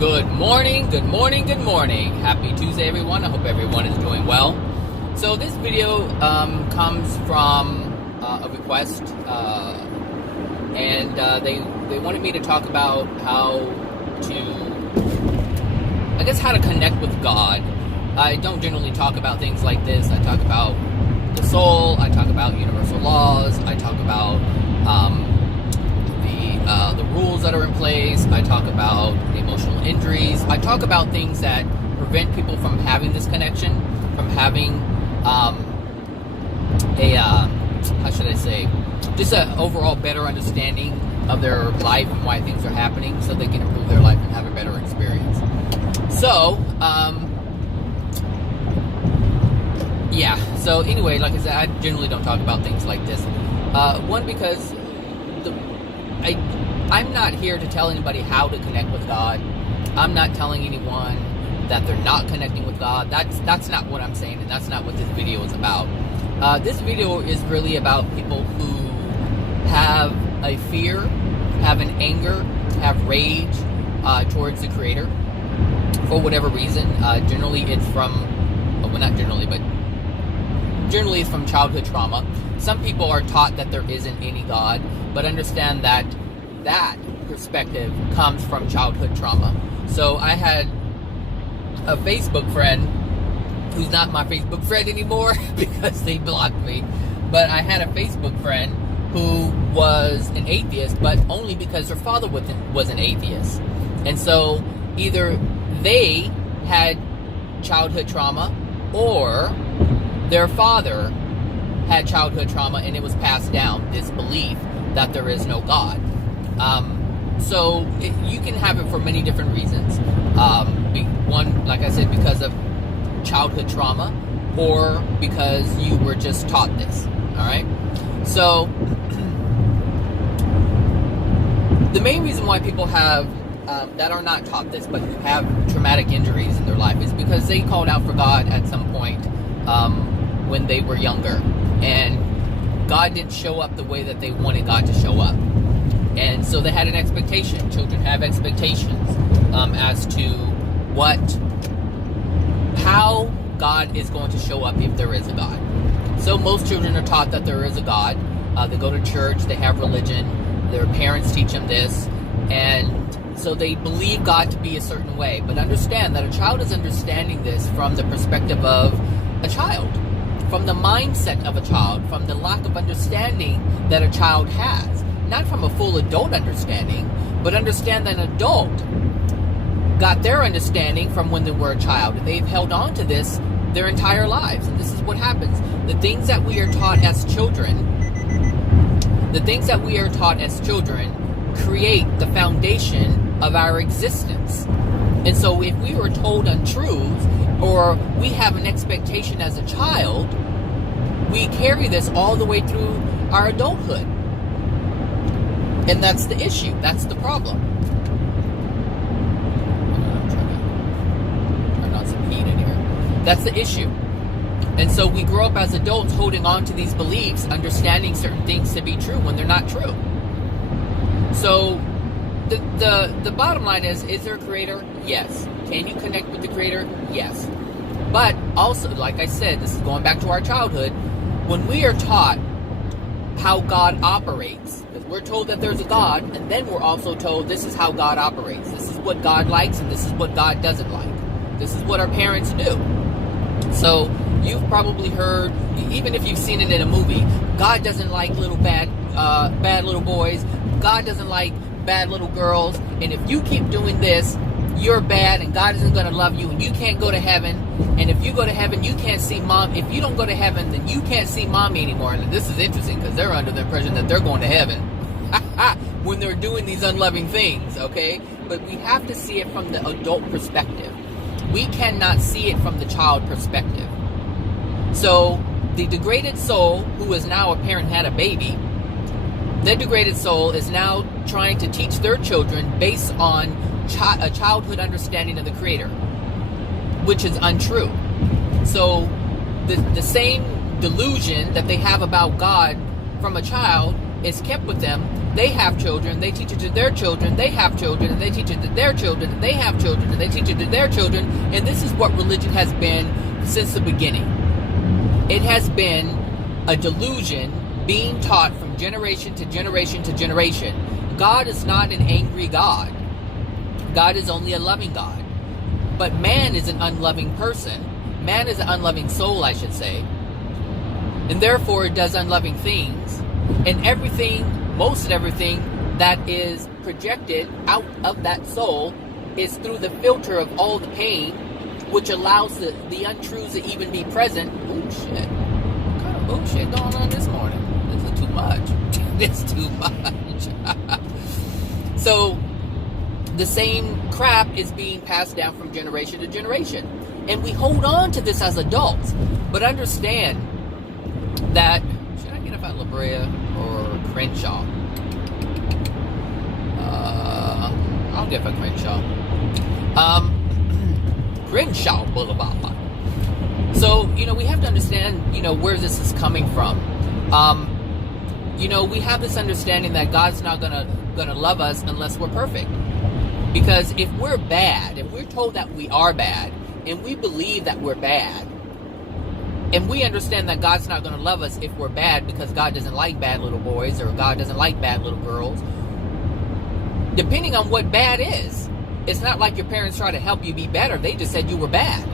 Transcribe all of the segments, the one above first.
Good morning, good morning, good morning. Happy Tuesday, everyone. I hope everyone is doing well. So this video comes from a request, and they wanted me to talk about how to connect with God. I don't generally talk about things like this. I talk about the soul. I talk about universal laws. I talk about the rules that are in place. I talk about emotional injuries. I talk about things that prevent people from having this connection, from having just an overall better understanding of their life and why things are happening, so they can improve their life and have a better experience. So, So anyway, like I said, I generally don't talk about things like this. One, because I'm not here to tell anybody how to connect with God. I'm not telling anyone that they're not connecting with God. That's not what I'm saying, and that's not what this video is about. This video is really about people who have a fear, have an anger, have rage towards the Creator for whatever reason. Generally it's from childhood trauma. Some people are taught that there isn't any God, but understand that that perspective comes from childhood trauma. So I had a Facebook friend who's not my Facebook friend anymore because they blocked me. But I had a Facebook friend who was an atheist, but only because her father was an atheist. And so either they had childhood trauma or their father had childhood trauma, and it was passed down, this belief that there is no God. You can have it for many different reasons. One, like I said, because of childhood trauma, or because you were just taught this. All right. So the main reason why people have that are not taught this, but have traumatic injuries in their life, is because they called out for God at some point when they were younger, and God didn't show up the way that they wanted God to show up. And so they had an expectation. Children have expectations as to how God is going to show up if there is a God. So most children are taught that there is a God. They go to church, they have religion, their parents teach them this, and so they believe God to be a certain way. But understand that a child is understanding this from the perspective of a child, from the mindset of a child, from the lack of understanding that a child has. Not from a full adult understanding, but understand that an adult got their understanding from when they were a child, and they've held on to this their entire lives. And this is what happens. The things that we are taught as children, create the foundation of our existence. And so if we were told untruths, or we have an expectation as a child, we carry this all the way through our adulthood. And that's the issue. That's the problem. Turn on some heat in here. That's the issue. And so we grow up as adults holding on to these beliefs, understanding certain things to be true when they're not true. So the bottom line is there a Creator? Yes. Can you connect with the Creator? Yes. But also, like I said, this is going back to our childhood, when we are taught how God operates, because we're told that there's a God, and then we're also told this is how God operates. This is what God likes, and this is what God doesn't like. This is what our parents do. So you've probably heard, even if you've seen it in a movie, God doesn't like bad little boys. God doesn't like bad little girls. And if you keep doing this, you're bad, and God isn't going to love you, and you can't go to heaven. And if you go to heaven, you can't see mom. If you don't go to heaven, then you can't see mommy anymore. And this is interesting because they're under the impression that they're going to heaven when they're doing these unloving things, okay? But we have to see it from the adult perspective. We cannot see it from the child perspective. So the degraded soul, who is now a parent, had a baby, the degraded soul is now trying to teach their children based on a childhood understanding of the Creator, which is untrue. So the same delusion that they have about God from a child is kept with them. They have children, they teach it to their children, they have children, and they teach it to their children, and they have children, and they teach it to their children. And this is what religion has been since the beginning. It has been a delusion being taught from generation to generation to generation. God is not an angry God. God is only a loving God. But man is an unloving person. Man is an unloving soul, I should say. And therefore it does unloving things. And everything, most everything that is projected out of that soul is through the filter of all the pain, which allows the untruths to even be present. Oh shit. What kind of bullshit going on this morning? This is too much. This is too much. So the same crap is being passed down from generation to generation. And we hold on to this as adults. But understand that, should I get up at La Brea or Crenshaw? I'll get up at Crenshaw. Crenshaw Boulevard. So, we have to understand, where this is coming from. We have this understanding that God's not gonna love us unless we're perfect. Because if we're bad, if we're told that we are bad, and we believe that we're bad, and we understand that God's not going to love us if we're bad because God doesn't like bad little boys or God doesn't like bad little girls, depending on what bad is, it's not like your parents try to help you be better. They just said you were bad.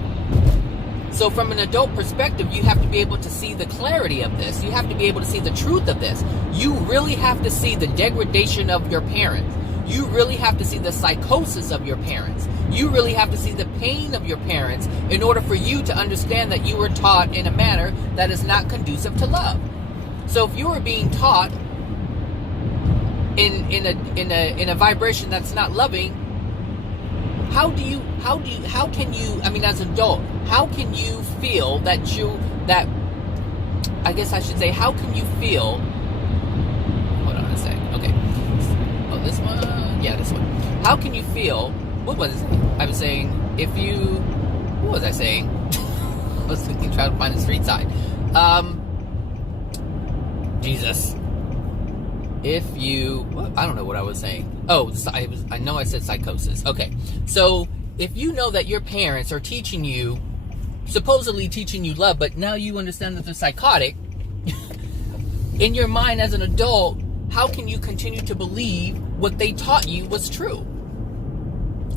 So from an adult perspective, you have to be able to see the clarity of this. You have to be able to see the truth of this. You really have to see the degradation of your parents. You really have to see the psychosis of your parents. You really have to see the pain of your parents in order for you to understand that you were taught in a manner that is not conducive to love. So if you are being taught in a vibration that's not loving, how can you, as an adult, how can you feel how can you feel, hold on a sec, okay. Oh, this one? Yeah, this one. How can you feel, what was it? I was saying, what was I saying? I was thinking, trying to find the street side. Jesus. I don't know what I was saying. Oh, I know I said psychosis. Okay. So, if you know that your parents are supposedly teaching you love, but now you understand that they're psychotic, in your mind as an adult, how can you continue to believe what they taught you was true?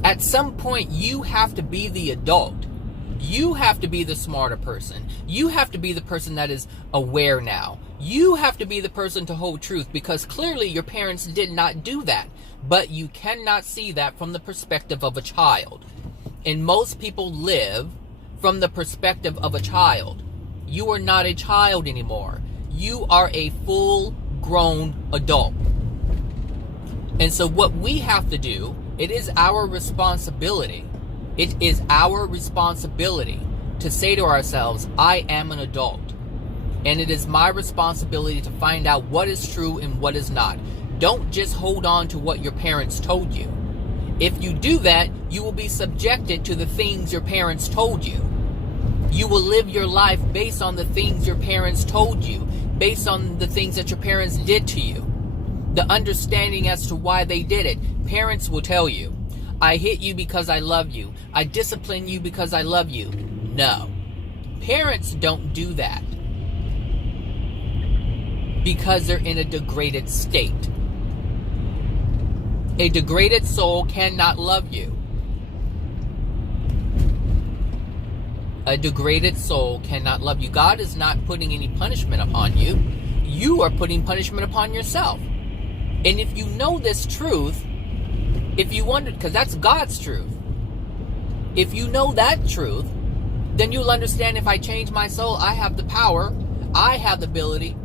At some point, you have to be the adult. You have to be the smarter person. You have to be the person that is aware now. You have to be the person to hold truth, because clearly your parents did not do that. But you cannot see that from the perspective of a child. And most people live from the perspective of a child. You are not a child anymore. You are a full-grown adult. And so what we have to do, it is our responsibility. It is our responsibility to say to ourselves, I am an adult. And it is my responsibility to find out what is true and what is not. Don't just hold on to what your parents told you. If you do that, you will be subjected to the things your parents told you. You will live your life based on the things your parents told you, based on the things that your parents did to you. The understanding as to why they did it. Parents will tell you, I hit you because I love you. I discipline you because I love you. No. Parents don't do that because they're in a degraded state. A degraded soul cannot love you. A degraded soul cannot love you. God is not putting any punishment upon you. You are putting punishment upon yourself. And if you know this truth, if you wonder, because that's God's truth. If you know that truth, then you'll understand, if I change my soul, I have the power, I have the ability.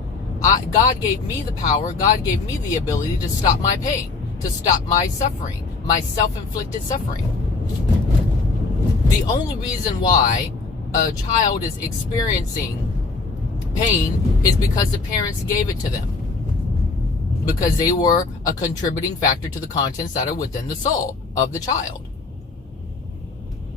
God gave me the power, God gave me the ability to stop my pain, to stop my suffering, my self-inflicted suffering. The only reason why a child is experiencing pain is because the parents gave it to them. Because they were a contributing factor to the contents that are within the soul of the child.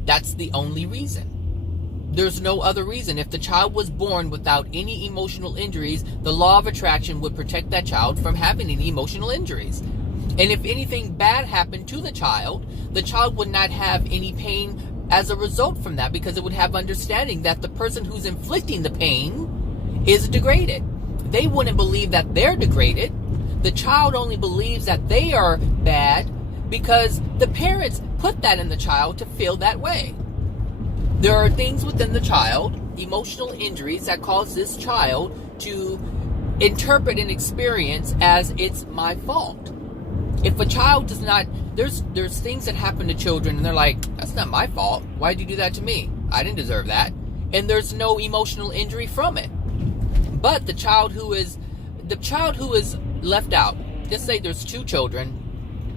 That's the only reason. There's no other reason. If the child was born without any emotional injuries, the law of attraction would protect that child from having any emotional injuries. And if anything bad happened to the child would not have any pain as a result from that, because it would have understanding that the person who's inflicting the pain is degraded. They wouldn't believe that they're degraded. The child only believes that they are bad because the parents put that in the child to feel that way. There are things within the child, emotional injuries, that cause this child to interpret and experience as it's my fault. If a child does not, there's things that happen to children and they're like, that's not my fault. Why'd you do that to me? I didn't deserve that. And there's no emotional injury from it. But the child who is left out, just say there's two children,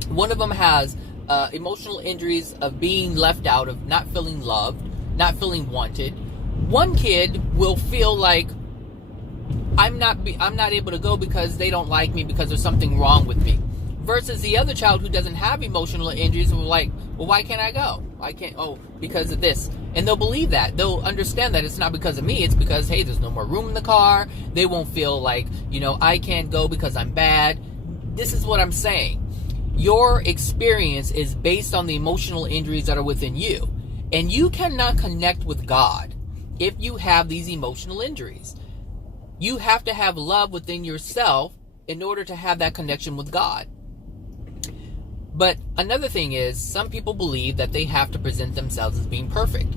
one of them has emotional injuries of being left out, of not feeling loved, not feeling wanted. One kid will feel like I'm not able to go because they don't like me, because there's something wrong with me. Versus the other child who doesn't have emotional injuries will like, well, why can't I go? Why can't? Oh, because of this. And they'll believe that. They'll understand that it's not because of me. It's because, hey, there's no more room in the car. They won't feel like, I can't go because I'm bad. This is what I'm saying. Your experience is based on the emotional injuries that are within you. And you cannot connect with God if you have these emotional injuries. You have to have love within yourself in order to have that connection with God. But another thing is, some people believe that they have to present themselves as being perfect.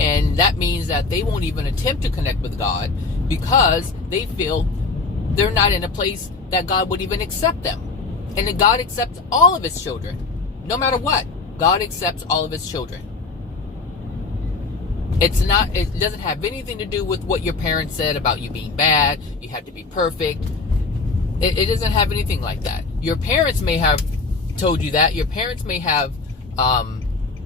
And that means that they won't even attempt to connect with God because they feel they're not in a place that God would even accept them. And that God accepts all of his children. No matter what, God accepts all of his children. It doesn't have anything to do with what your parents said about you being bad. You have to be perfect. It doesn't have anything like that. Your parents may have told you that. Your parents may have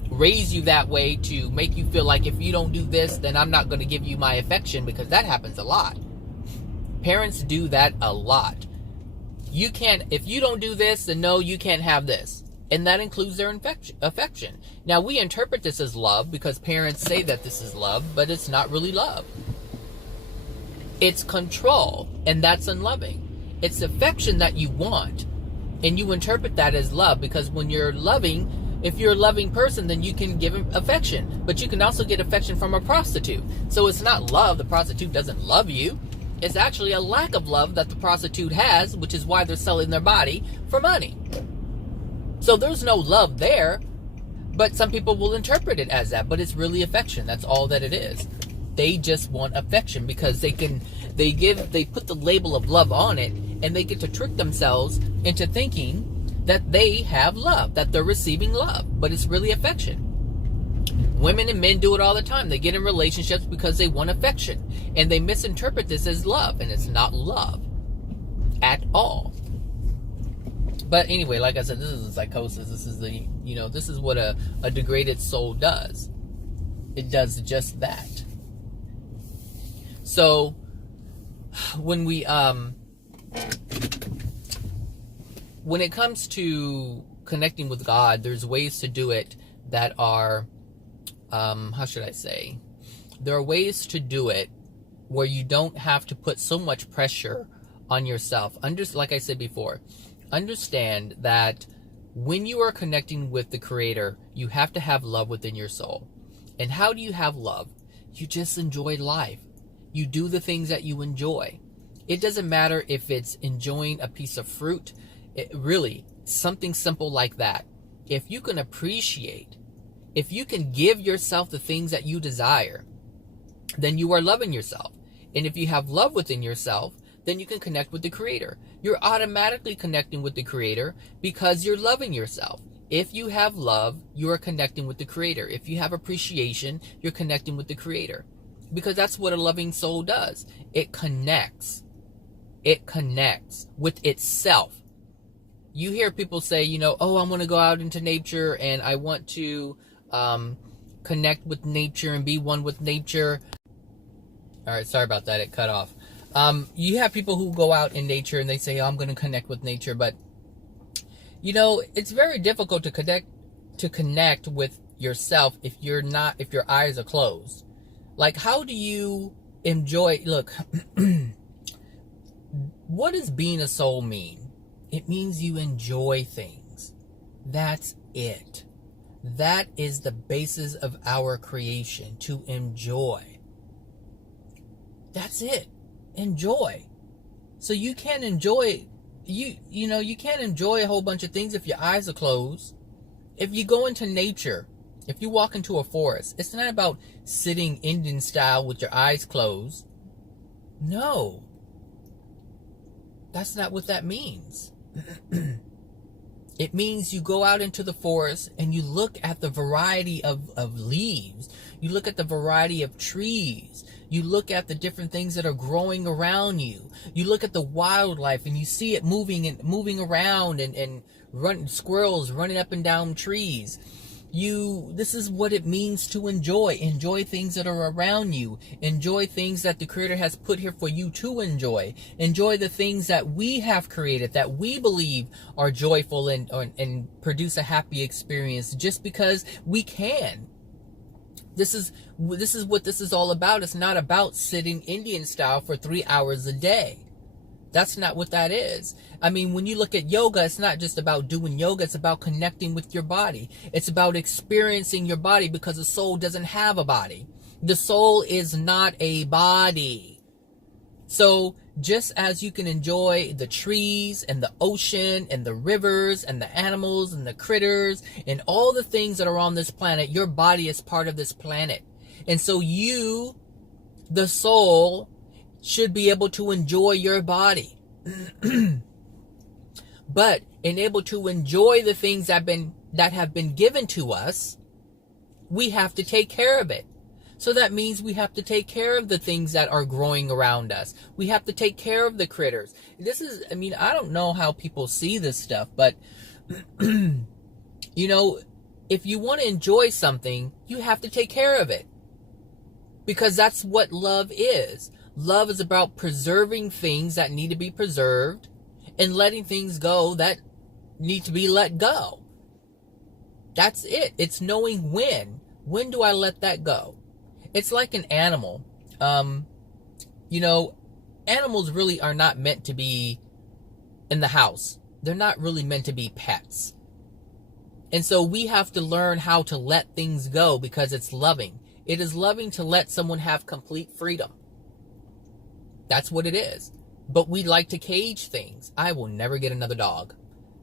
raised you that way to make you feel like if you don't do this, then I'm not going to give you my affection, because that happens a lot. Parents do that a lot. You can't, if you don't do this, then no, you can't have this. And that includes their affection. Now, we interpret this as love because parents say that this is love, but it's not really love. It's control, and that's unloving. It's affection that you want, and you interpret that as love, because when you're loving, if you're a loving person, then you can give affection, but you can also get affection from a prostitute. So it's not love. The prostitute doesn't love you. It's actually a lack of love that the prostitute has, which is why they're selling their body for money. So there's no love there, but some people will interpret it as that, but it's really affection. That's all that it is. They just want affection because they put the label of love on it, and they get to trick themselves into thinking that they have love, that they're receiving love, but it's really affection. Women and men do it all the time. They get in relationships because they want affection, and they misinterpret this as love, and it's not love at all. But anyway, like I said, this is a psychosis. This is this is what a degraded soul does. It does just that. So when we when it comes to connecting with God, there's ways to do it that are how should I say? There are ways to do it where you don't have to put so much pressure on yourself. Like I said before, understand that when you are connecting with the Creator, you have to have love within your soul. And how do you have love? You just enjoy life. You do the things that you enjoy. It doesn't matter if it's enjoying a piece of fruit. Really, something simple like that. If you can appreciate, if you can give yourself the things that you desire, then you are loving yourself. And if you have love within yourself, then you can connect with the Creator. You're automatically connecting with the Creator because you're loving yourself. If you have love, you are connecting with the Creator. If you have appreciation, you're connecting with the Creator. Because that's what a loving soul does. It connects. It connects with itself. You hear people say, oh, I want to go out into nature and I want to connect with nature and be one with nature. All right, sorry about that. It cut off. You have people who go out in nature and they say, oh, I'm going to connect with nature. But, it's very difficult to connect with yourself if your eyes are closed. Like, how do you enjoy? Look, what does being a soul mean? It means you enjoy things. That's it. That is the basis of our creation, to enjoy. That's it. Enjoy. So you can't enjoy, you can't enjoy a whole bunch of things if your eyes are closed. If you go into nature, if you walk into a forest, it's not about sitting Indian style with your eyes closed. No. That's not what that means. It means you go out into the forest and you look at the variety of leaves. You look at the variety of trees. You look at the different things that are growing around you. You look at the wildlife and you see it moving around and squirrels running up and down trees. This is what it means to enjoy. Enjoy things that are around you. Enjoy things that the Creator has put here for you to enjoy. Enjoy the things that we have created, that we believe are joyful and produce a happy experience just because we can. This is what this is all about. It's not about sitting Indian style for 3 hours a day. That's not what that is. I mean, when you look at yoga, it's not just about doing yoga. It's about connecting with your body. It's about experiencing your body, because the soul doesn't have a body. The soul is not a body. So just as you can enjoy the trees and the ocean and the rivers and the animals and the critters and all the things that are on this planet, your body is part of this planet. And so you, the soul, should be able to enjoy your body. But in able to enjoy the things that have been given to us, we have to take care of it. So that means we have to take care of the things that are growing around us. We have to take care of the critters. I don't know how people see this stuff, but if you want to enjoy something, you have to take care of it. Because that's what love is. Love is about preserving things that need to be preserved and letting things go that need to be let go. That's it. It's knowing when. When do I let that go? It's like an animal. Animals really are not meant to be in the house. They're not really meant to be pets. And so we have to learn how to let things go, because it's loving. It is loving to let someone have complete freedom. That's what it is. But we like to cage things. I will never get another dog.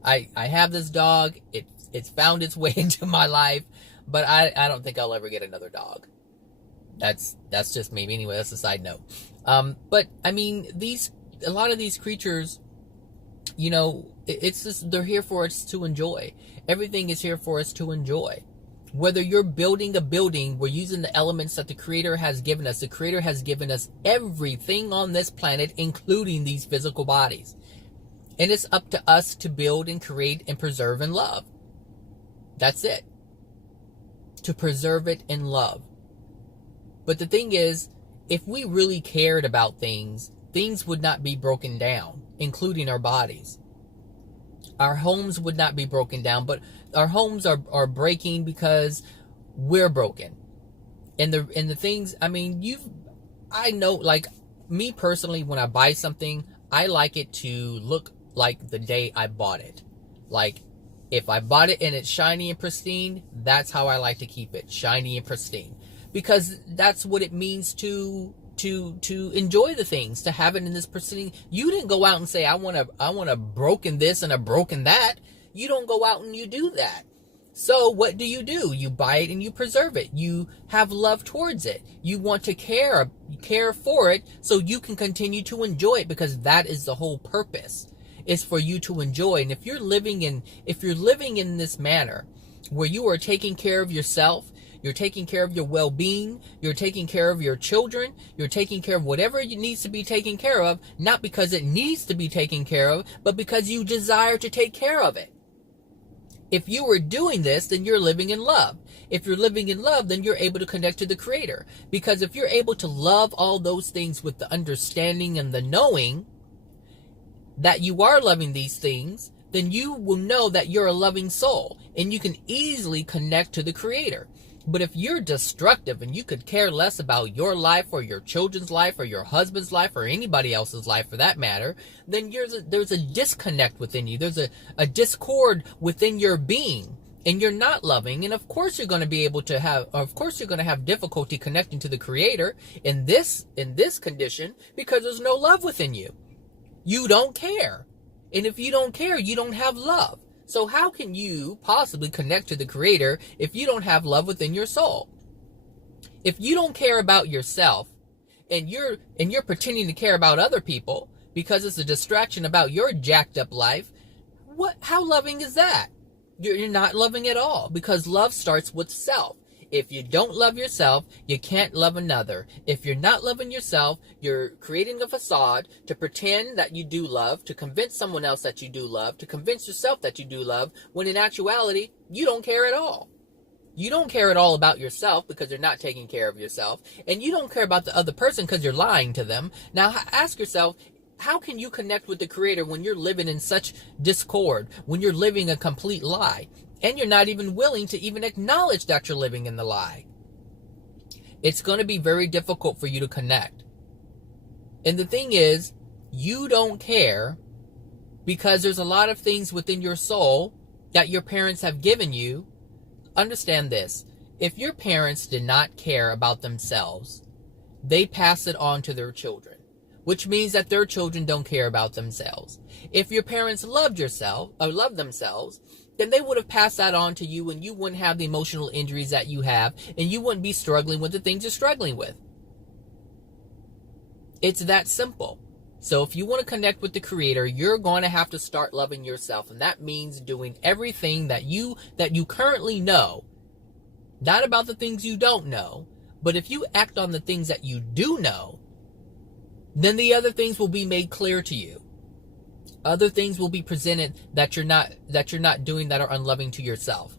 I have this dog. It's found its way into my life, but I don't think I'll ever get another dog. That's just me. Anyway, that's a side note. But I mean, a lot of these creatures, it's just, they're here for us to enjoy. Everything is here for us to enjoy. Whether you're building a building, we're using the elements that the Creator has given us. The Creator has given us everything on this planet, including these physical bodies. And it's up to us to build and create and preserve and love. That's it. To preserve it in love. But the thing is, if we really cared about things, things would not be broken down, including our bodies. Our homes would not be broken down, but our homes are breaking because we're broken. And the things, I know, like me personally, when I buy something, I like it to look like the day I bought it. Like, if I bought it and it's shiny and pristine, that's how I like to keep it, shiny and pristine. Because that's what it means to enjoy the things, to have it in this pristine. You didn't go out and say, I want a broken this and a broken that. You don't go out and you do that. So what do? You buy it and you preserve it. You have love towards it. You want to care for it so you can continue to enjoy it, because that is the whole purpose, is for you to enjoy. And if you're living in this manner where you are taking care of yourself, you're taking care of your well-being, you're taking care of your children, you're taking care of whatever needs to be taken care of, not because it needs to be taken care of, but because you desire to take care of it. If you are doing this, then you're living in love. If you're living in love, then you're able to connect to the Creator. Because if you're able to love all those things with the understanding and the knowing that you are loving these things, then you will know that you're a loving soul and you can easily connect to the Creator. But if you're destructive and you could care less about your life or your children's life or your husband's life or anybody else's life for that matter, then there's a disconnect within you. There's a discord within your being, and you're not loving. And of course you're going to have difficulty connecting to the Creator in this condition, because there's no love within you. You don't care. And if you don't care, you don't have love. So how can you possibly connect to the Creator if you don't have love within your soul? If you don't care about yourself and you're pretending to care about other people because it's a distraction about your jacked up life, how loving is that? You're not loving at all, because love starts with self. If you don't love yourself, you can't love another. If you're not loving yourself, you're creating a facade to pretend that you do love, to convince someone else that you do love, to convince yourself that you do love, when in actuality, you don't care at all. You don't care at all about yourself because you're not taking care of yourself. And you don't care about the other person because you're lying to them. Now ask yourself, how can you connect with the Creator when you're living in such discord, when you're living a complete lie? And you're not even willing to even acknowledge that you're living in the lie. It's going to be very difficult for you to connect. And the thing is, you don't care because there's a lot of things within your soul that your parents have given you. Understand this. If your parents did not care about themselves, they pass it on to their children, which means that their children don't care about themselves. If your parents loved themselves, then they would have passed that on to you, and you wouldn't have the emotional injuries that you have, and you wouldn't be struggling with the things you're struggling with. It's that simple. So if you want to connect with the Creator, you're going to have to start loving yourself, and that means doing everything that you currently know. Not about the things you don't know, but if you act on the things that you do know, then the other things will be made clear to you. Other things will be presented that you're not doing, that are unloving to yourself.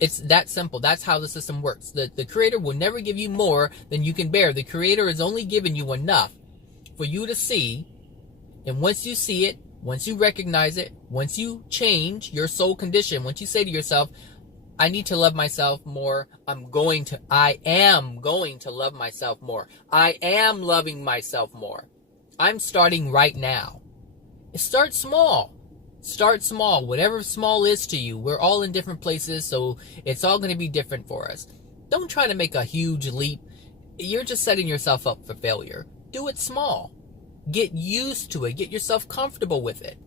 It's that simple. That's how the system works. The Creator will never give you more than you can bear. The Creator is only giving you enough for you to see. And once you see it, once you recognize it, once you change your soul condition, once you say to yourself, I need to love myself more, I am going to love myself more. I am loving myself more. I'm starting right now. Start small. Start small. Whatever small is to you. We're all in different places, so it's all going to be different for us. Don't try to make a huge leap. You're just setting yourself up for failure. Do it small. Get used to it. Get yourself comfortable with it.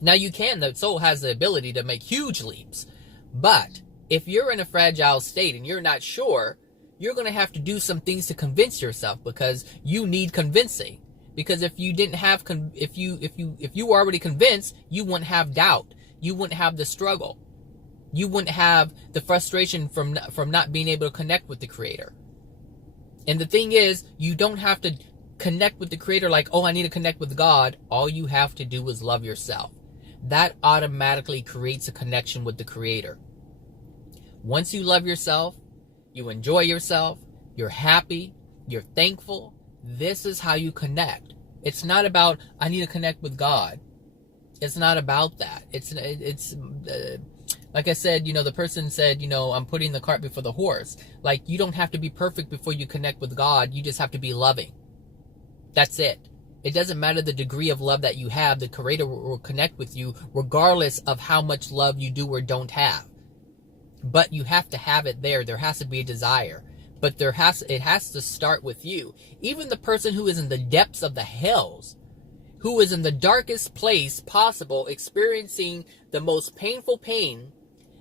Now the soul has the ability to make huge leaps. But if you're in a fragile state and you're not sure, you're going to have to do some things to convince yourself, because you need convincing. Because if you didn't have, if you were already convinced, you wouldn't have doubt. You wouldn't have the struggle. You wouldn't have the frustration from not being able to connect with the Creator. And the thing is, you don't have to connect with the Creator like, oh, I need to connect with God. All you have to do is love yourself. That automatically creates a connection with the Creator. Once you love yourself, you enjoy yourself, you're happy, you're thankful. This is how you connect. It's not about, I need to connect with God. It's not about that. It's like I said, the person said, I'm putting the cart before the horse. Like, you don't have to be perfect before you connect with God. You just have to be loving. That's it. It doesn't matter the degree of love that you have. The Creator will connect with you regardless of how much love you do or don't have. But you have to have it there. There has to be a desire. But it has to start with you. Even the person who is in the depths of the hells, who is in the darkest place possible, experiencing the most painful pain,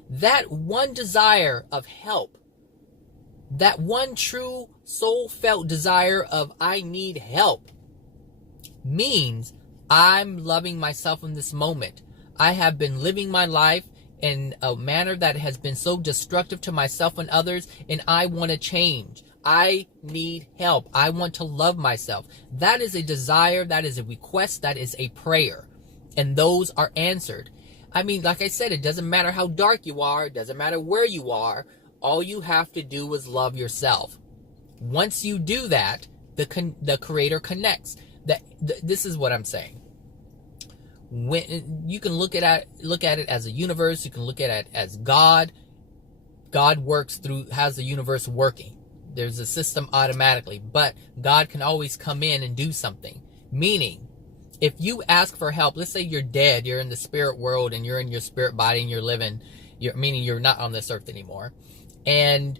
that one desire of help, that one true soul-felt desire of I need help, means I'm loving myself in this moment. I have been living my life in a manner that has been so destructive to myself and others, and I want to change. I need help. I want to love myself. That is a desire, that is a request, that is a prayer. And those are answered. I mean, like I said, it doesn't matter how dark you are, it doesn't matter where you are, all you have to do is love yourself. Once you do that, the Creator connects. This is what I'm saying. when you can look at it as a universe, you can look at it as God. God has the universe working. There's a system automatically, but God can always come in and do something. Meaning, if you ask for help, let's say you're dead, you're in the spirit world and you're in your spirit body and you're living, meaning you're not on this earth anymore, and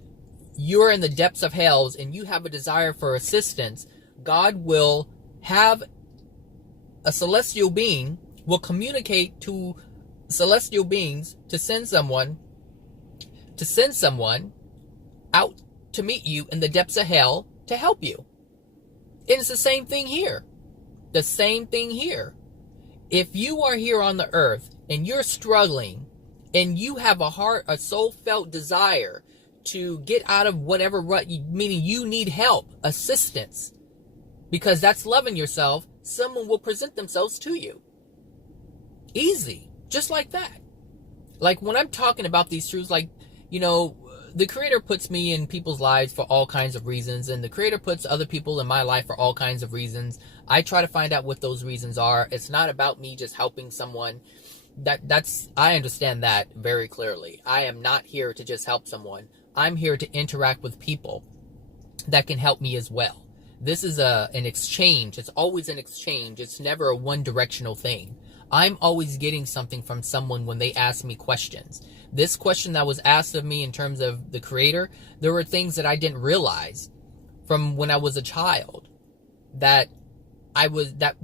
you're in the depths of hells and you have a desire for assistance, God will have a celestial being, will communicate to celestial beings to send someone out to meet you in the depths of hell to help you. And it's the same thing here. The same thing here. If you are here on the earth and you're struggling and you have a soul felt desire to get out of whatever rut, meaning you need help, assistance, because that's loving yourself, someone will present themselves to you. Easy. Just like that. Like when I'm talking about these truths, like, the Creator puts me in people's lives for all kinds of reasons, and the Creator puts other people in my life for all kinds of reasons. I try to find out what those reasons are. It's not about me just helping someone. I understand that very clearly. I am not here to just help someone. I'm here to interact with people that can help me as well. This is an exchange. It's always an exchange. It's never a one-directional thing. I'm always getting something from someone when they ask me questions. This question that was asked of me in terms of the Creator, there were things that I didn't realize from when I was a child that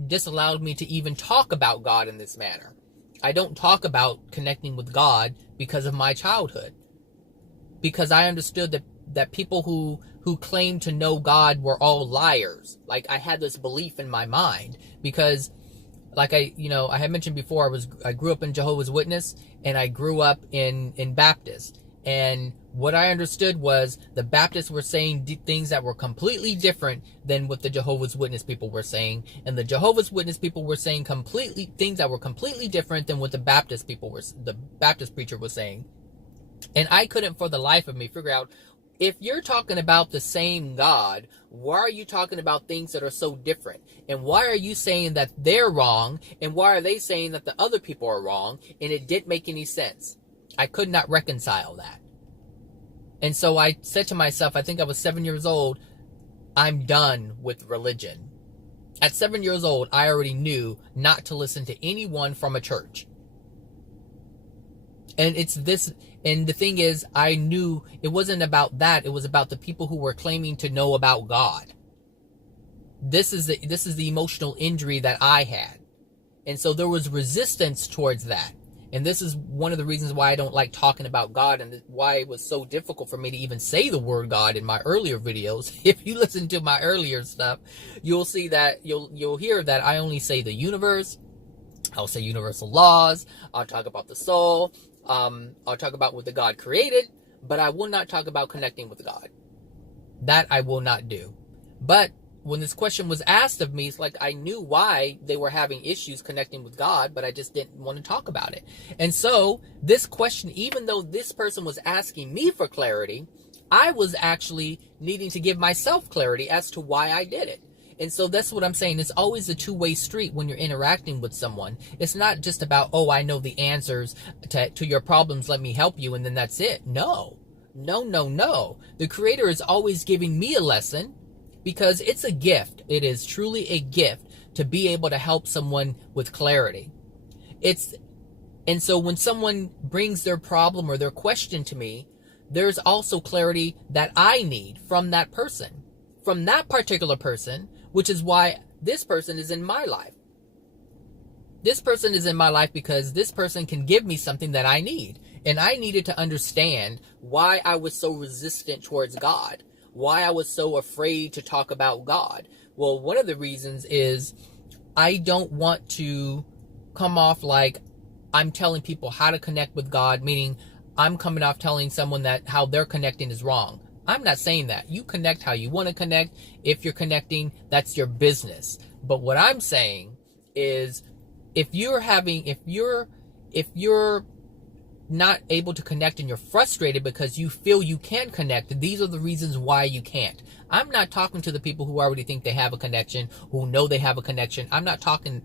disallowed me to even talk about God in this manner. I don't talk about connecting with God because of my childhood. Because I understood that people who claimed to know God were all liars. Like, I had this belief in my mind because, like I had mentioned before, I grew up in Jehovah's Witness and I grew up in Baptist. And what I understood was the Baptists were saying things that were completely different than what the Jehovah's Witness people were saying. And the Jehovah's Witness people were saying things that were completely different than what the Baptist preacher was saying. And I couldn't for the life of me figure out, if you're talking about the same God, why are you talking about things that are so different? And why are you saying that they're wrong? And why are they saying that the other people are wrong? And it didn't make any sense. I could not reconcile that. And so I said to myself, I think I was 7 years old, I'm done with religion. At 7 years old, I already knew not to listen to anyone from a church. And and the thing is, I knew it wasn't about that. It was about the people who were claiming to know about God. This is the emotional injury that I had. And so there was resistance towards that. And this is one of the reasons why I don't like talking about God, and why it was so difficult for me to even say the word God in my earlier videos. If you listen to my earlier stuff, you'll see that you'll hear that I only say the universe. I'll say universal laws. I'll talk about the soul. I'll talk about what the God created, but I will not talk about connecting with God. That I will not do. But when this question was asked of me, it's like I knew why they were having issues connecting with God, but I just didn't want to talk about it. And so this question, even though this person was asking me for clarity, I was actually needing to give myself clarity as to why I did it. And so that's what I'm saying. It's always a two-way street when you're interacting with someone. It's not just about, oh, I know the answers to your problems, let me help you, and then that's it. No. The Creator is always giving me a lesson, because it's a gift. It is truly a gift to be able to help someone with clarity. And so when someone brings their problem or their question to me, there's also clarity that I need from that person, from that particular person, which is why this person is in my life. This person is in my life because this person can give me something that I need. And I needed to understand why I was so resistant towards God, why I was so afraid to talk about God. Well, one of the reasons is I don't want to come off like I'm telling people how to connect with God, meaning I'm coming off telling someone that how they're connecting is wrong. I'm not saying that. You connect how you want to connect. If you're connecting, that's your business. But what I'm saying is, if you're not able to connect and you're frustrated because you feel you can't connect, these are the reasons why you can't. I'm not talking to the people who already think they have a connection, who know they have a connection. I'm not talking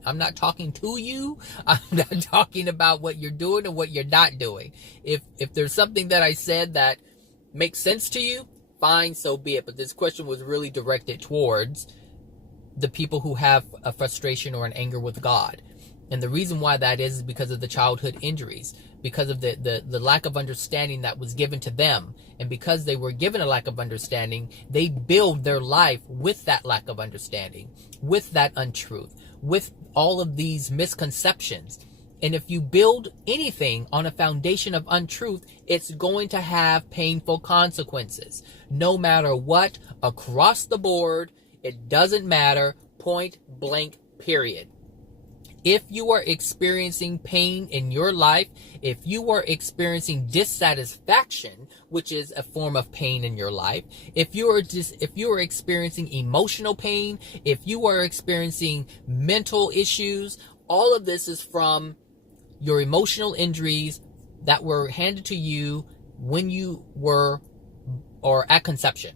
to you. I'm not talking about what you're doing and what you're not doing. If there's something that I said that makes sense to you, fine, so be it. But this question was really directed towards the people who have a frustration or an anger with God. And the reason why that is because of the childhood injuries, because of the lack of understanding that was given to them. And because they were given a lack of understanding, they build their life with that lack of understanding, with that untruth, with all of these misconceptions. And if you build anything on a foundation of untruth, it's going to have painful consequences. No matter what, across the board, it doesn't matter, point blank, period. If you are experiencing pain in your life, if you are experiencing dissatisfaction, which is a form of pain in your life, if you are experiencing emotional pain, if you are experiencing mental issues, all of this is from your emotional injuries that were handed to you when you were or at conception.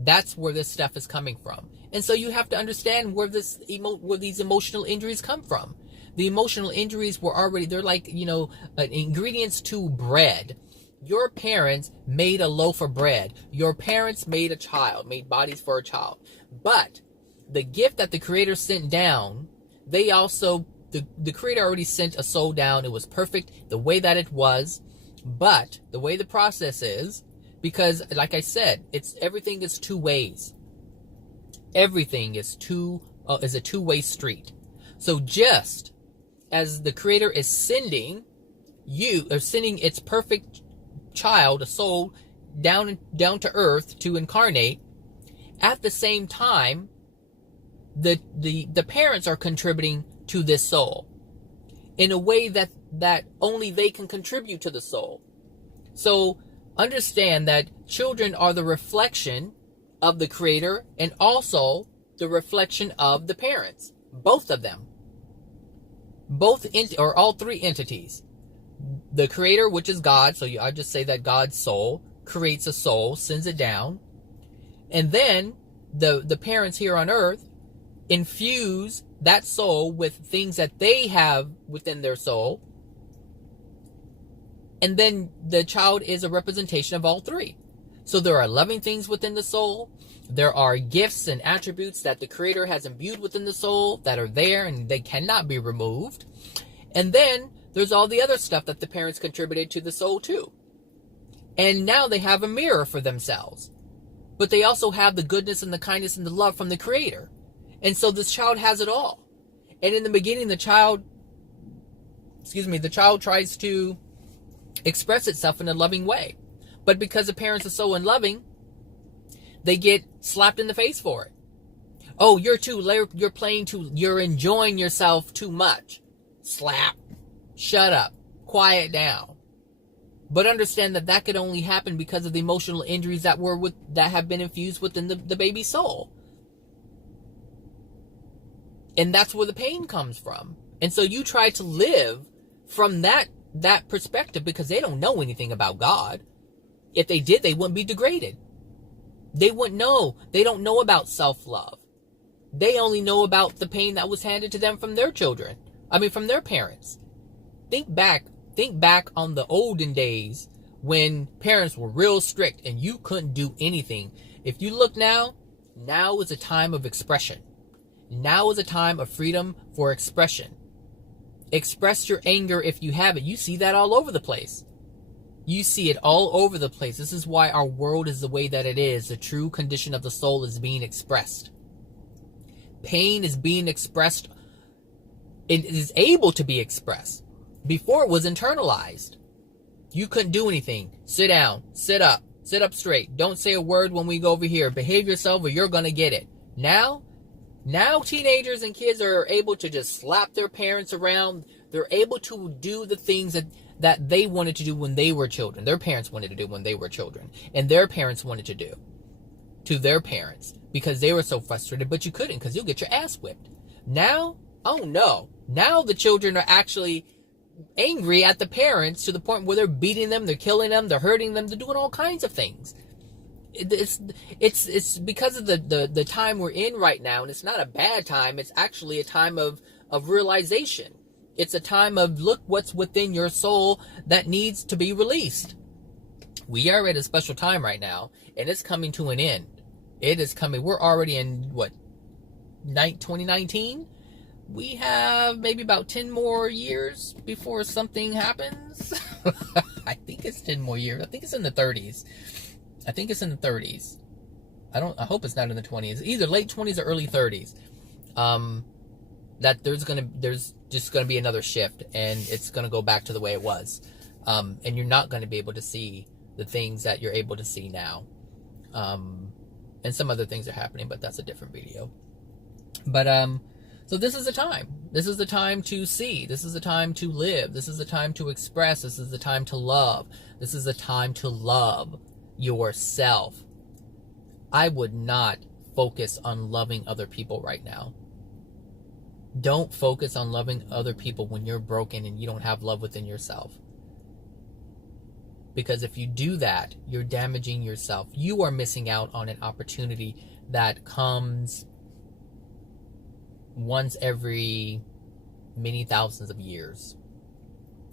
That's where this stuff is coming from. And so you have to understand where these emotional injuries come from. The emotional injuries were already, they're like, ingredients to bread. Your parents made a loaf of bread. Your parents made a child, made bodies for a child. But the gift that the Creator sent down, the Creator already sent a soul down. It was perfect the way that it was. But the way the process is, because like I said, everything is two ways. Everything is a two-way street. So just as the Creator is sending its perfect child, a soul, down to earth to incarnate, at the same time, the parents are contributing to this soul in a way that only they can contribute to the soul. So understand that children are the reflection of the Creator and also the reflection of the parents. Both of them. All three entities. The Creator, which is God, so I just say that God's soul creates a soul, sends it down. And then the parents here on earth infuse that soul with things that they have within their soul. And then the child is a representation of all three. So there are loving things within the soul. There are gifts and attributes that the Creator has imbued within the soul that are there and they cannot be removed. And then there's all the other stuff that the parents contributed to the soul too. And now they have a mirror for themselves. But they also have the goodness and the kindness and the love from the Creator. And so this child has it all. And in the beginning, the child tries to express itself in a loving way. But because the parents are so unloving, they get slapped in the face for it. Oh, you're enjoying yourself too much. Slap. Shut up. Quiet down. But understand that could only happen because of the emotional injuries that have been infused within the baby's soul. And that's where the pain comes from. And so you try to live from that perspective because they don't know anything about God. If they did, they wouldn't be degraded. They wouldn't know. They don't know about self-love. They only know about the pain that was handed to them from their children. From their parents. Think back on the olden days when parents were real strict and you couldn't do anything. If you look now is a time of expression. Now is a time of freedom for expression. Express your anger if you have it. You see that all over the place. You see it all over the place. This is why our world is the way that it is. The true condition of the soul is being expressed. Pain is being expressed. It is able to be expressed. Before it was internalized. You couldn't do anything. Sit down. Sit up. Sit up straight. Don't say a word when we go over here. Behave yourself or you're going to get it. Now teenagers and kids are able to just slap their parents around. They're able to do the things that they wanted to do when they were children. Their parents wanted to do when they were children. And their parents wanted to do to their parents because they were so frustrated, but you couldn't because you'll get your ass whipped. Now, oh no. Now the children are actually angry at the parents to the point where they're beating them, they're killing them, they're hurting them, they're doing all kinds of things. It's because of the time we're in right now, and it's not a bad time. It's actually a time of realization. It's a time of look what's within your soul that needs to be released. We are at a special time right now, and it's coming to an end. It is coming. We're already in, 2019? We have maybe about 10 more years before something happens. I think it's 10 more years. I think it's in the 30s. I hope it's not in the 20s. Either late 20s or early 30s. That there's just gonna be another shift, and it's gonna go back to the way it was. And you're not gonna be able to see the things that you're able to see now. And some other things are happening, but that's a different video. But so this is the time. This is the time to see. This is the time to live. This is the time to express. This is the time to love. This is the time to love yourself. I would not focus on loving other people right now. Don't focus on loving other people when you're broken and you don't have love within yourself. Because if you do that, you're damaging yourself. You are missing out on an opportunity that comes once every many thousands of years.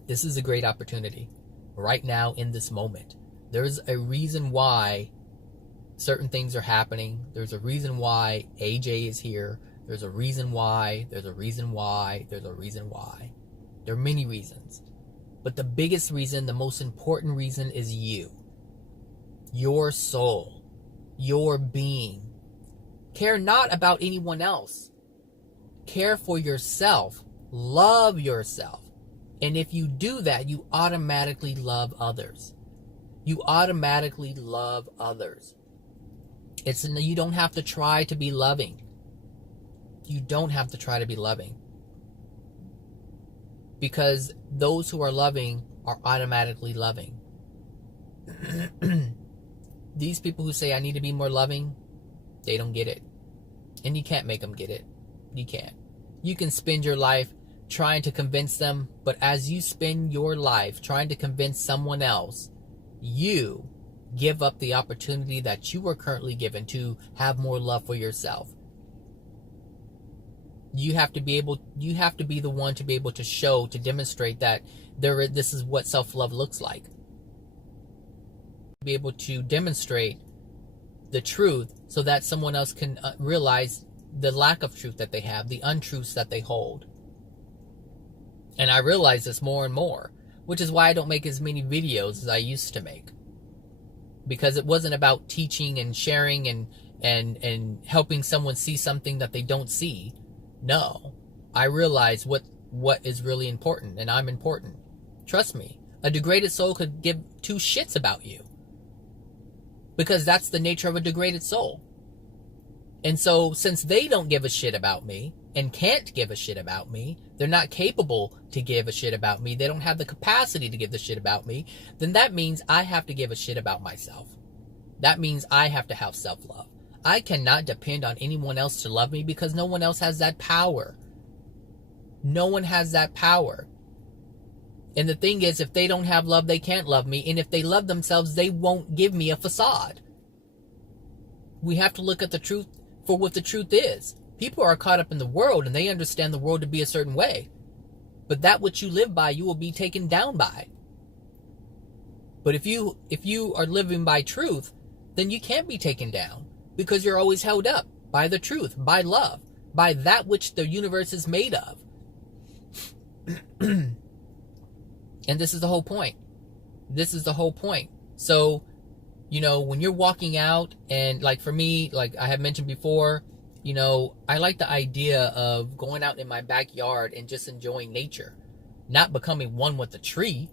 This is a great opportunity right now in this moment. There's a reason why certain things are happening. There's a reason why AJ is here. There's a reason why. There are many reasons. But the biggest reason, the most important reason is you. Your soul. Your being. Care not about anyone else. Care for yourself. Love yourself. And if you do that, you automatically love others. You automatically love others. You don't have to try to be loving. You don't have to try to be loving. Because those who are loving are automatically loving. These people who say, I need to be more loving, they don't get it. And you can't make them get it. You can't. You can spend your life trying to convince them, but as you spend your life trying to convince someone else, you give up the opportunity that you are currently given to have more love for yourself. You have to be the one to be able to show, to demonstrate that this is what self-love looks like. Be able to demonstrate the truth so that someone else can realize the lack of truth that they have, the untruths that they hold. And I realize this more and more, which is why I don't make as many videos as I used to make. Because it wasn't about teaching and sharing and helping someone see something that they don't see. No, I realize what is really important, and I'm important. Trust me, a degraded soul could give two shits about you. Because that's the nature of a degraded soul. And so, since they don't give a shit about me, and can't give a shit about me, they're not capable to give a shit about me, they don't have the capacity to give the shit about me, then that means I have to give a shit about myself. That means I have to have self-love. I cannot depend on anyone else to love me because no one else has that power. No one has that power. And the thing is, if they don't have love, they can't love me. And if they love themselves, they won't give me a facade. We have to look at the truth for what the truth is. People are caught up in the world and they understand the world to be a certain way. But that which you live by, you will be taken down by. But if you are living by truth, then you can't be taken down. Because you're always held up by the truth, by love, by that which the universe is made of. And this is the whole point. This is the whole point. So, when you're walking out, and like for me, like I have mentioned before, I like the idea of going out in my backyard and just enjoying nature. Not becoming one with the tree,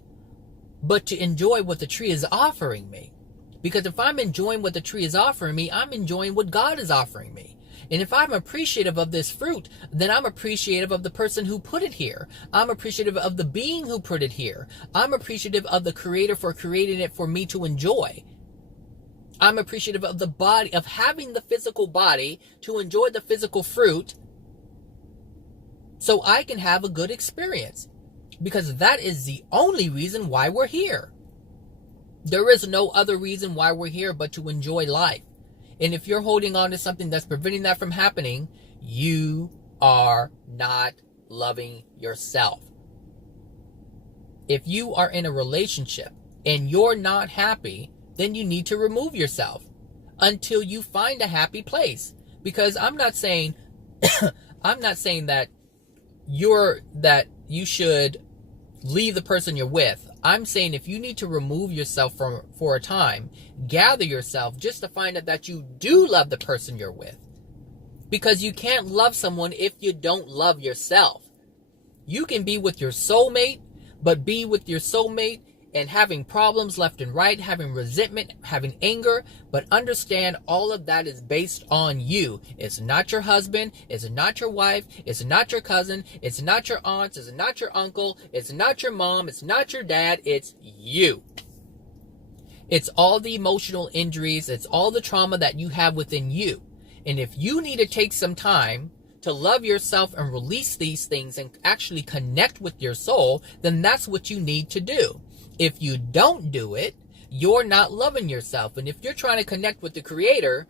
but to enjoy what the tree is offering me. Because if I'm enjoying what the tree is offering me, I'm enjoying what God is offering me. And if I'm appreciative of this fruit, then I'm appreciative of the person who put it here. I'm appreciative of the being who put it here. I'm appreciative of the Creator for creating it for me to enjoy. I'm appreciative of the body, of having the physical body to enjoy the physical fruit so I can have a good experience. Because that is the only reason why we're here. There is no other reason why we're here but to enjoy life. And if you're holding on to something that's preventing that from happening, you are not loving yourself. If you are in a relationship and you're not happy, then you need to remove yourself until you find a happy place. Because I'm not saying that you should leave the person you're with. I'm saying if you need to remove yourself for a time, gather yourself just to find out that you do love the person you're with. Because you can't love someone if you don't love yourself. You can be with your soulmate, but be with your soulmate and having problems left and right, having resentment, having anger, but understand all of that is based on you. It's not your husband, it's not your wife, it's not your cousin, it's not your aunts, it's not your uncle, it's not your mom, it's not your dad, it's you. It's all the emotional injuries, it's all the trauma that you have within you. And if you need to take some time to love yourself and release these things and actually connect with your soul, then that's what you need to do. If you don't do it, you're not loving yourself. And if you're trying to connect with the Creator,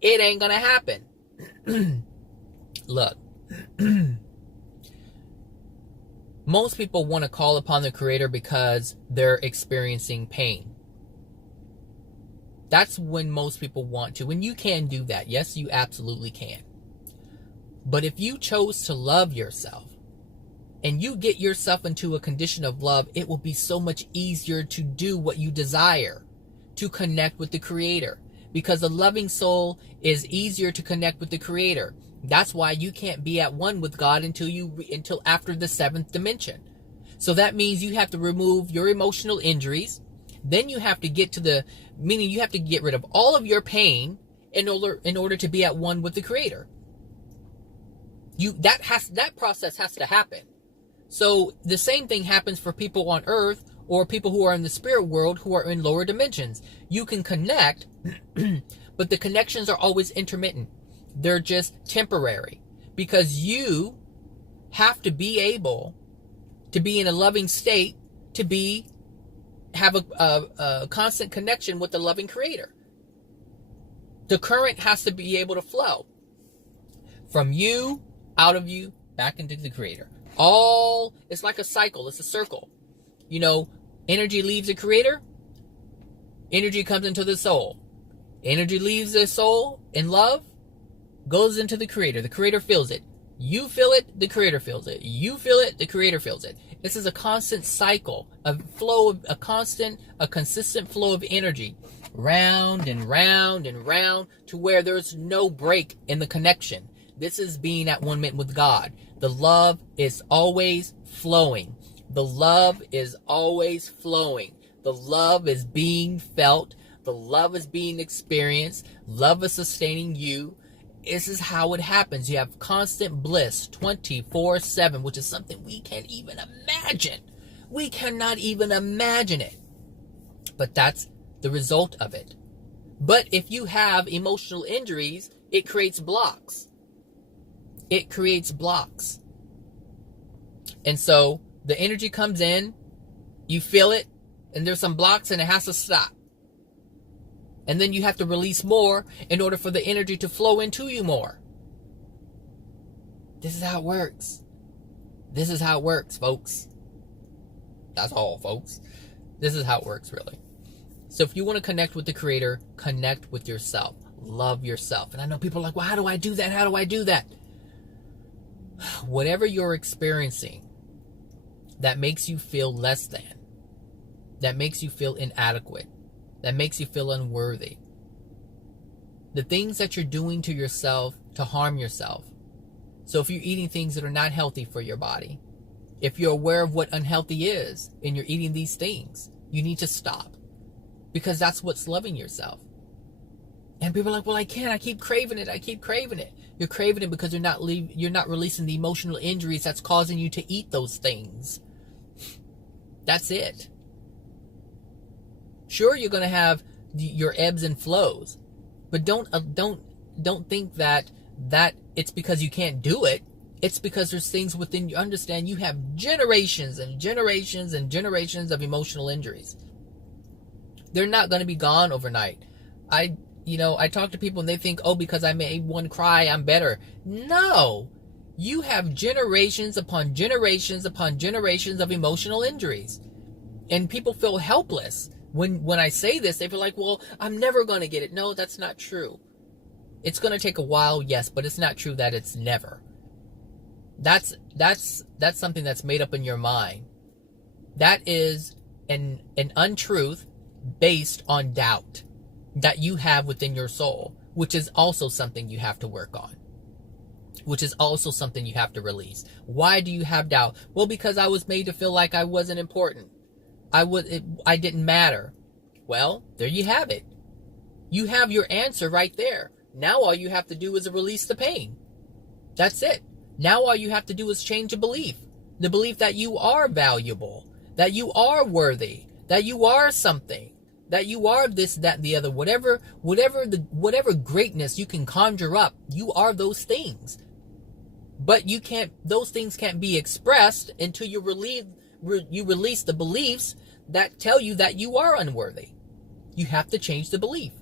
it ain't going to happen. Look, most people want to call upon the Creator because they're experiencing pain. That's when most people want to. And you can do that. Yes, you absolutely can. But if you chose to love yourself, and you get yourself into a condition of love, it will be so much easier to do what you desire, to connect with the Creator. Because a loving soul is easier to connect with the Creator. That's why you can't be at one with God until after the 7th dimension. So that means you have to remove your emotional injuries. Then you have to get to meaning you have to get rid of all of your pain in order to be at one with the Creator. That process has to happen. So the same thing happens for people on earth or people who are in the spirit world who are in lower dimensions. You can connect, but the connections are always intermittent. They're just temporary because you have to be able to be in a loving state to have a constant connection with the loving Creator. The current has to be able to flow from you, out of you, back into the Creator. It's like a cycle. It's a circle. Energy leaves the Creator. Energy comes into the soul. Energy leaves the soul in love, goes into the Creator. The Creator feels it. You feel it, the Creator feels it. You feel it, the Creator feels it. This is a constant cycle, a consistent flow of energy, round and round and round, to where there's no break in the connection. This is being at one with God. The love is always flowing. The love is always flowing. The love is being felt. The love is being experienced. Love is sustaining you. This is how it happens. You have constant bliss 24/7, which is something we can't even imagine. We cannot even imagine it. But that's the result of it. But if you have emotional injuries, it creates blocks. It creates blocks. And so the energy comes in, you feel it, and there's some blocks and it has to stop. And then you have to release more in order for the energy to flow into you more. This is how it works. This is how it works, folks. That's all, folks. This is how it works, really. So if you want to connect with the Creator, connect with yourself. Love yourself. And I know people are like, well, how do I do that? How do I do that? Whatever you're experiencing that makes you feel less than, that makes you feel inadequate, that makes you feel unworthy, the things that you're doing to yourself to harm yourself. So if you're eating things that are not healthy for your body, if you're aware of what unhealthy is and you're eating these things, you need to stop, because that's what's loving yourself. And people are like, well, I can't. I keep craving it. You're craving it because you're not releasing the emotional injuries that's causing you to eat those things. That's it. Sure, you're going to have your ebbs and flows, but don't think that it's because you can't do it. It's because there's things within you. Understand, you have generations and generations and generations of emotional injuries. They're not going to be gone overnight. I talk to people and they think, oh, because I made one cry, I'm better. No. You have generations upon generations upon generations of emotional injuries. And people feel helpless. When I say this, they feel like, well, I'm never going to get it. No, that's not true. It's going to take a while, yes, but it's not true that it's never. That's something that's made up in your mind. That is an untruth based on doubt that you have within your soul, which is also something you have to work on, which is also something you have to release. Why do you have doubt? Well, because I was made to feel like I wasn't important. I didn't matter. Well, there you have it. You have your answer right there. Now all you have to do is release the pain. That's it. Now all you have to do is change a belief. The belief that you are valuable, that you are worthy, that you are something, that you are this, that, and the other. Whatever greatness you can conjure up, you are those things. But those things can't be expressed until you release the beliefs that tell you that you are unworthy. You have to change the belief.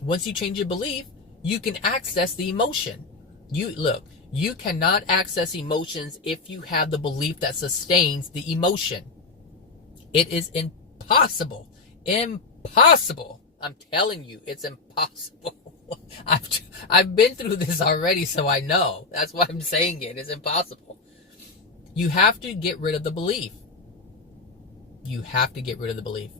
Once you change your belief, you can access the emotion. You cannot access emotions if you have the belief that sustains the emotion. It is impossible. Impossible. I'm telling you, it's impossible. I've been through this already, so I know. That's why I'm saying it. It's impossible. You have to get rid of the belief. You have to get rid of the belief.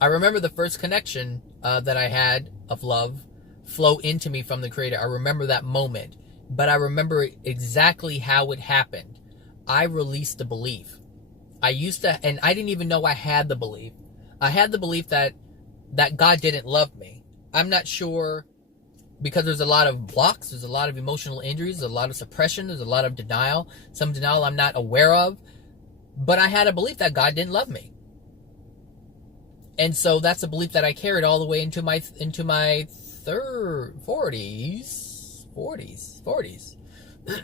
I remember the first connection that I had of love flow into me from the Creator. I remember that moment, but I remember exactly how it happened. I released the belief. I didn't even know I had the belief. I had the belief that God didn't love me. I'm not sure, because there's a lot of blocks, there's a lot of emotional injuries, there's a lot of suppression, there's a lot of denial, some denial I'm not aware of, but I had a belief that God didn't love me. And so that's a belief that I carried all the way into my 40s,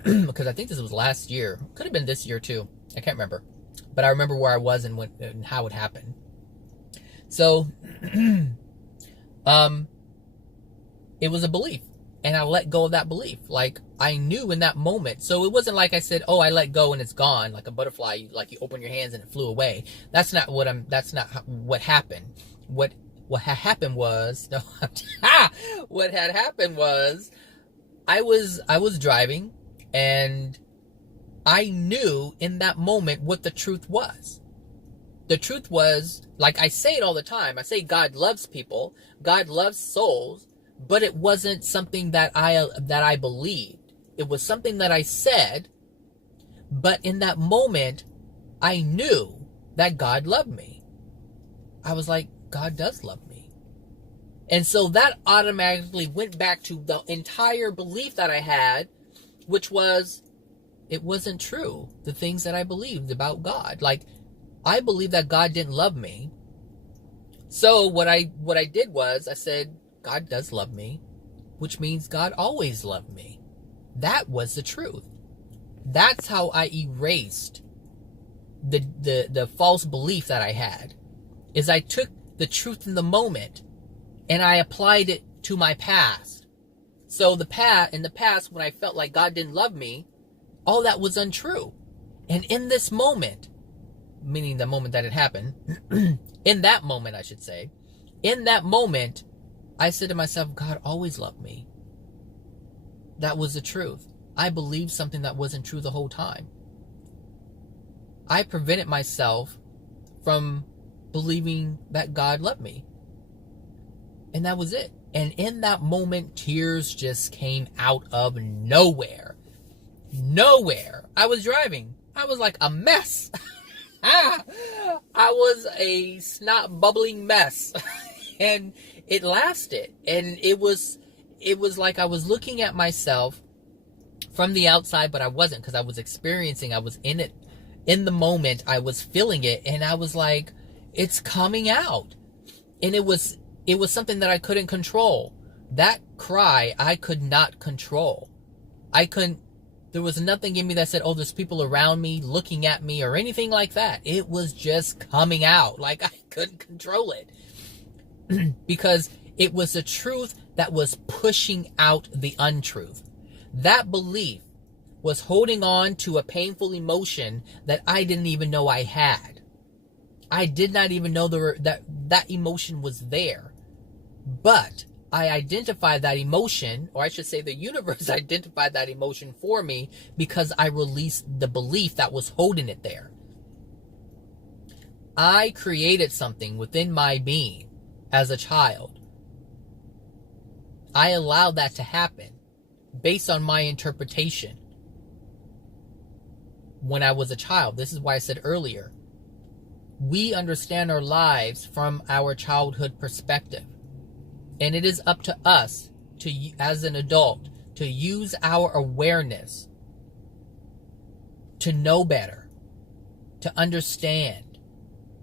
because I think this was last year. Could have been this year too. I can't remember. But I remember where I was and how it happened. So, it was a belief. And I let go of that belief. Like, I knew in that moment. So it wasn't like I said, oh, I let go and it's gone. Like a butterfly, you open your hands and it flew away. That's not what happened. What had happened was, what had happened was, I was driving, and I knew in that moment what the truth was. The truth was, like I say it all the time, I say God loves people, God loves souls, but it wasn't something that I believed. It was something that I said, but in that moment, I knew that God loved me. I was like, God does love me. And so that automatically went back to the entire belief that I had, which was, it wasn't true. The things that I believed about God. Like, I believed that God didn't love me. So what I did was, I said, God does love me, which means God always loved me. That was the truth. That's how I erased the false belief that I had. Is I took the truth in the moment and I applied it to my past. So in the past, when I felt like God didn't love me, all that was untrue. And in this moment, meaning the moment that it happened, in that moment, I should say, in that moment, I said to myself, God always loved me. That was the truth. I believed something that wasn't true the whole time. I prevented myself from believing that God loved me. And that was it. And in that moment, tears just came out of nowhere. Nowhere. I was driving. I was like a mess. I was a snot bubbling mess. And it lasted. And it was like I was looking at myself from the outside, but I wasn't, because I was experiencing, I was in it. In the moment, I was feeling it, and I was like, it's coming out. And it was something that I couldn't control. That cry, I could not control. I couldn't There was nothing in me that said, oh, there's people around me looking at me or anything like that. It was just coming out. Like I couldn't control it. Because it was the truth that was pushing out the untruth. That belief was holding on to a painful emotion that I didn't even know I had. I did not even know that emotion was there. But I identified that emotion, or I should say the universe identified that emotion for me because I released the belief that was holding it there. I created something within my being as a child. I allowed that to happen based on my interpretation when I was a child. This is why I said earlier, we understand our lives from our childhood perspective. And it is up to us, as an adult, to use our awareness to know better, to understand,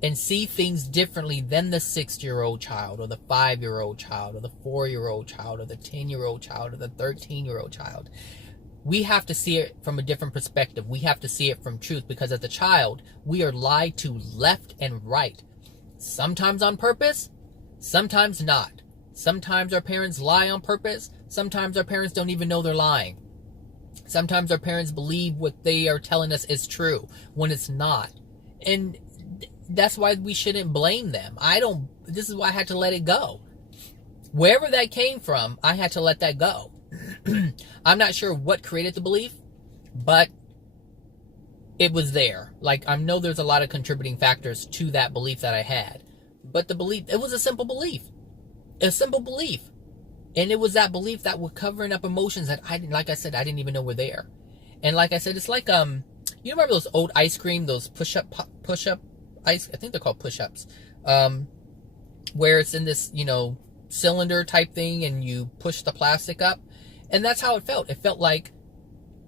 and see things differently than the 6-year-old child, or the 5-year-old child, or the 4-year-old child, or the 10-year-old child, or the 13-year-old child. We have to see it from a different perspective. We have to see it from truth, because as a child, we are lied to left and right. Sometimes on purpose, sometimes not. Sometimes our parents lie on purpose. Sometimes our parents don't even know they're lying. Sometimes our parents believe what they are telling us is true when it's not. And that's why we shouldn't blame them. This is why I had to let it go. Wherever that came from, I had to let that go. I'm not sure what created the belief, but it was there. Like, I know there's a lot of contributing factors to that belief that I had. But the belief, it was a simple belief. A simple belief. And it was that belief that was covering up emotions that like I said, I didn't even know were there. And like I said, it's like, you remember those old ice cream, those push-up ice, I think they're called push-ups, where it's in this, cylinder type thing and you push the plastic up. And that's how it felt. It felt like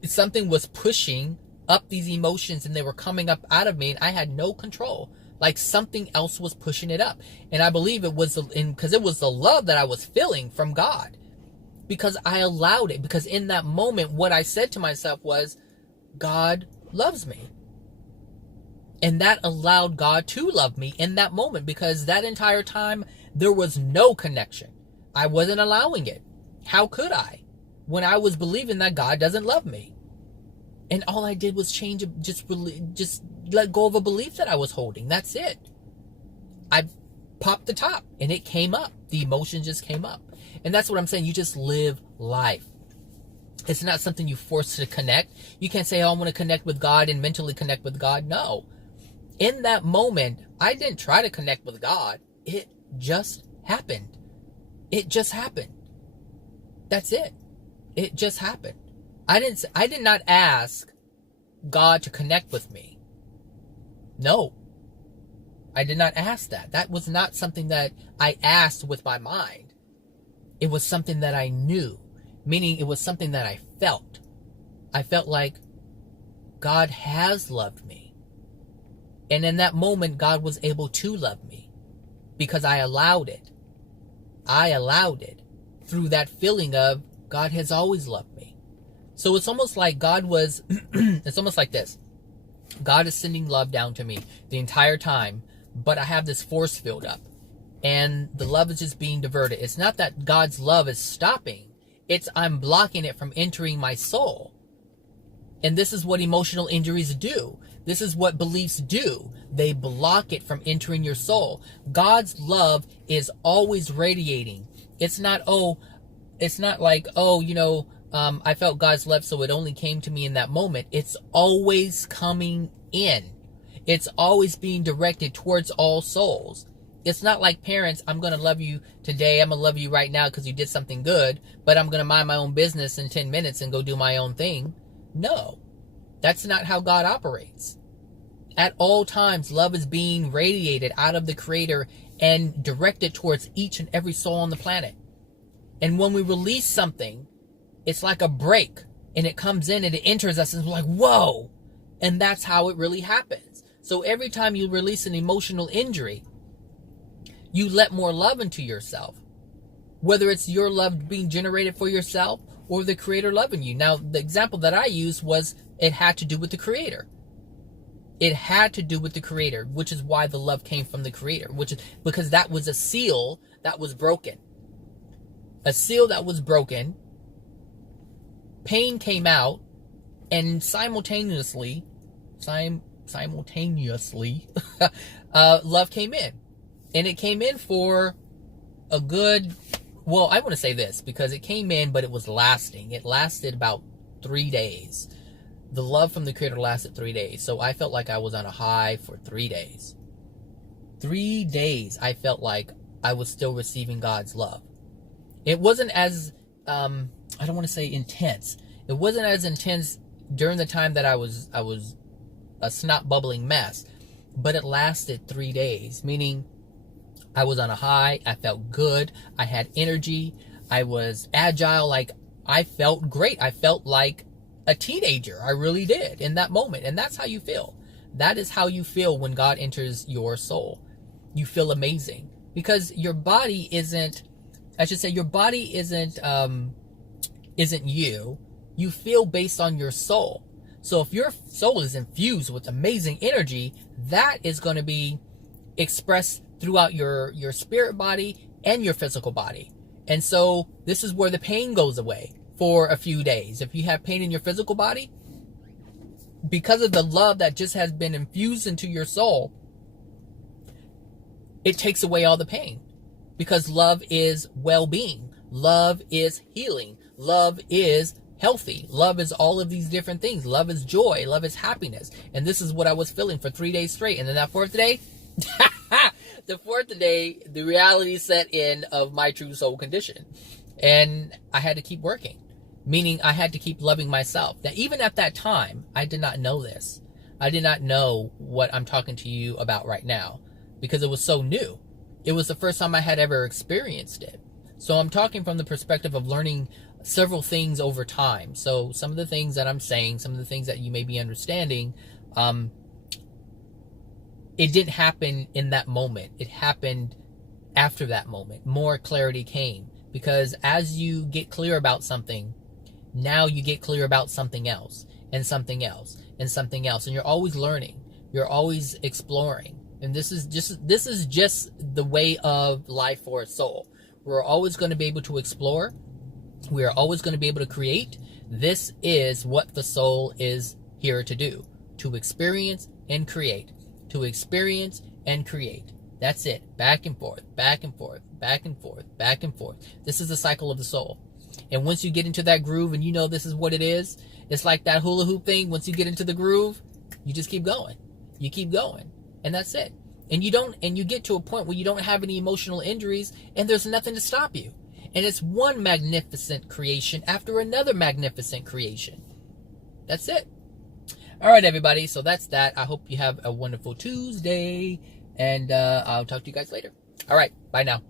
something was pushing up these emotions and they were coming up out of me and I had no control. Like something else was pushing it up. And I believe it was because it was the love that I was feeling from God. Because I allowed it. Because in that moment, what I said to myself was, God loves me. And that allowed God to love me in that moment. Because that entire time, there was no connection. I wasn't allowing it. How could I? When I was believing that God doesn't love me. And all I did was change, just let go of a belief that I was holding. That's it. I popped the top and it came up. The emotion just came up. And that's what I'm saying. You just live life. It's not something you force to connect. You can't say, oh, I want to connect with God and mentally connect with God. No. In that moment, I didn't try to connect with God. It just happened. It just happened. That's it. It just happened. I did not ask God to connect with me. No. I did not ask that. That was not something that I asked with my mind. It was something that I knew. Meaning it was something that I felt. I felt like God has loved me. And in that moment, God was able to love me. Because I allowed it. I allowed it. Through that feeling of God has always loved me. So it's almost like God was, it's almost like this. God is sending love down to me the entire time, but I have this force field up. And the love is just being diverted. It's not that God's love is stopping. It's I'm blocking it from entering my soul. And this is what emotional injuries do. This is what beliefs do. They block it from entering your soul. God's love is always radiating. It's not like, I felt God's love, so it only came to me in that moment. It's always coming in. It's always being directed towards all souls. It's not like parents, I'm going to love you today. I'm going to love you right now because you did something good, but I'm going to mind my own business in 10 minutes and go do my own thing. No, that's not how God operates. At all times, love is being radiated out of the Creator and directed towards each and every soul on the planet. And when we release something, it's like a break, and it comes in and it enters us and we're like, whoa. And that's how it really happens. So every time you release an emotional injury, you let more love into yourself. Whether it's your love being generated for yourself or the Creator loving you. Now, the example that I used was it had to do with the Creator. It had to do with the Creator, which is why the love came from the Creator, which is because that was a seal that was broken. A seal that was broken. Pain came out, and simultaneously, love came in. And it came in for a good, well, I want to say this, because it came in, but it was lasting. It lasted about 3 days. The love from the Creator lasted 3 days. So I felt like I was on a high for 3 days. 3 days I felt like I was still receiving God's love. It wasn't as, I don't want to say intense. It wasn't as intense during the time that I was a snot bubbling mess. But it lasted 3 days, meaning I was on a high. I felt good. I had energy. I was agile. Like, I felt great. I felt like a teenager. I really did in that moment. And that's how you feel. That is how you feel when God enters your soul. You feel amazing because your body isn't, I should say, your body isn't you. You feel based on your soul. So if your soul is infused with amazing energy, that is going to be expressed throughout your spirit body and your physical body. And so this is where the pain goes away for a few days. If you have pain in your physical body, because of the love that just has been infused into your soul, it takes away all the pain. Because love is well-being. Love is healing. Love is healthy. Love is all of these different things. Love is joy. Love is happiness. And this is what I was feeling for 3 days straight. And then that fourth day, the fourth day, the reality set in of my true soul condition. And I had to keep working. Meaning I had to keep loving myself. Now, even at that time, I did not know this. I did not know what I'm talking to you about right now. Because it was so new. It was the first time I had ever experienced it. So I'm talking from the perspective of learning several things over time. So some of the things that I'm saying, some of the things that you may be understanding, it didn't happen in that moment. It happened after that moment. More clarity came. Because as you get clear about something, now you get clear about something else, and something else, and something else. And you're always learning. You're always exploring. And this is just the way of life for a soul. We're always going to be able to explore. We are always going to be able to create. This is what the soul is here to do. To experience and create. To experience and create. That's it. Back and forth, back and forth, back and forth, back and forth. This is the cycle of the soul. And once you get into that groove and you know this is what it is, it's like that hula hoop thing. Once you get into the groove, you just keep going. You keep going. And that's it. And you get to a point where you don't have any emotional injuries and there's nothing to stop you. And it's one magnificent creation after another magnificent creation. That's it. All right, everybody. So that's that. I hope you have a wonderful Tuesday. And I'll talk to you guys later. All right. Bye now.